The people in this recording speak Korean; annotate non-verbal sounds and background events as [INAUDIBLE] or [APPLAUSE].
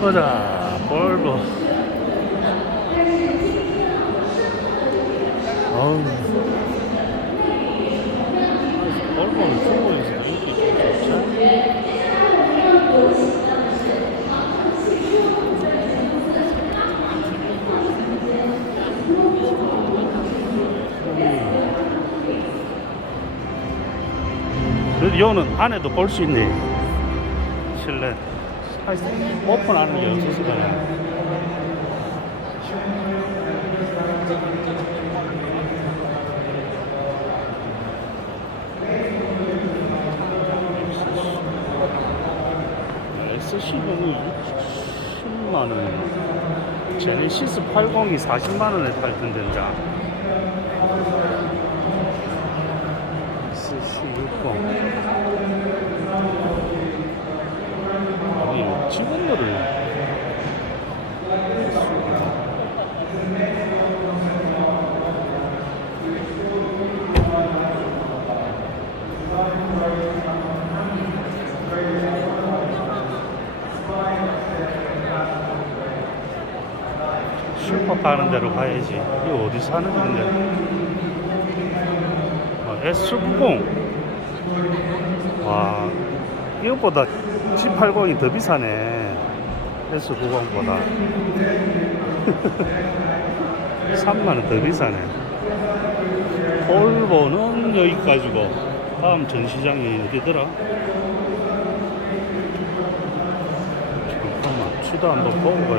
보자 볼보. 어우. 볼보는 중국에서 인기 좀 좋죠 그래도 여는 안에도 볼 수 있네. 실내 오픈하는 게 없어서 그래 SCV는 60만 원 제네시스 80이 40만 원에 팔던데 이제 SC60 아니 직원들을 슈퍼 가는 데로 가야지. 이거 어디 사는 건데? 어, S90 와 이것보다 G80이 더 비싸네. S90보다. 3만원 [LAUGHS] 더 비싸네. 볼보는 여기까지고 다음 전시장이 어디더라? 잠깐만 추도 한번 보고 가야